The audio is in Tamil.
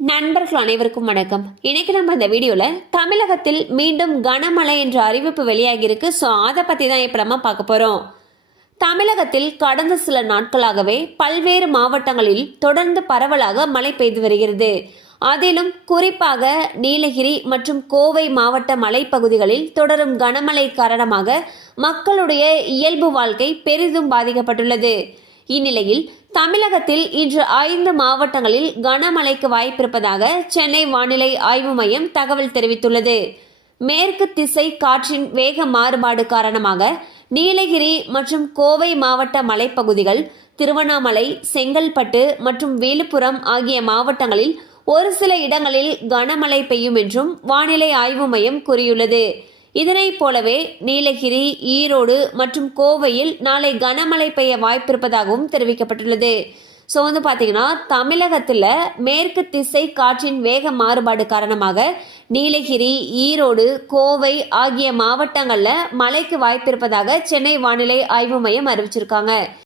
நண்பர்கள் அனைவருக்கும் வணக்கம். இன்னைக்கு நம்ம இந்த வீடியோல தமிழகத்தில் மீண்டும் கனமழை என்ற அறிவிப்பு வெளியாகி இருக்கு. ஸோ அதை பத்தி தான் இப்ப நம்ம பார்க்க போறோம். தமிழகத்தில் கடந்த சில நாட்களாகவே பல்வேறு மாவட்டங்களில் தொடர்ந்து பரவலாக மழை பெய்து வருகிறது. அதிலும் குறிப்பாக நீலகிரி மற்றும் கோவை மாவட்ட மலைப்பகுதிகளில் தொடரும் கனமழை காரணமாக மக்களுடைய இயல்பு வாழ்க்கை பெரிதும் பாதிக்கப்பட்டுள்ளது. இந்நிலையில் தமிழகத்தில் இன்று 5 மாவட்டங்களில் கனமழைக்கு வாய்ப்பிருப்பதாக சென்னை வானிலை ஆய்வு மையம் தகவல் தெரிவித்துள்ளது. மேற்கு திசை காற்றின் வேக மாறுபாடு காரணமாக நீலகிரி மற்றும் கோவை மாவட்ட மலைப்பகுதிகள், திருவண்ணாமலை, செங்கல்பட்டு மற்றும் விழுப்புரம் ஆகிய மாவட்டங்களில் ஒரு சில இடங்களில் கனமழை பெய்யும் என்றும் வானிலை ஆய்வு மையம் கூறியுள்ளது. இதனைப் போலவே நீலகிரி, ஈரோடு மற்றும் கோவையில் நாளை கனமழை பெய்ய வாய்ப்பிருப்பதாகவும் தெரிவிக்கப்பட்டுள்ளது. ஸோ பார்த்தீங்கன்னா தமிழகத்தில் மேற்கு திசை காற்றின் வேக மாறுபாடு காரணமாக நீலகிரி, ஈரோடு, கோவை ஆகிய மாவட்டங்களில் மழைக்கு வாய்ப்பிருப்பதாக சென்னை வானிலை ஆய்வு மையம் அறிவிச்சிருக்காங்க.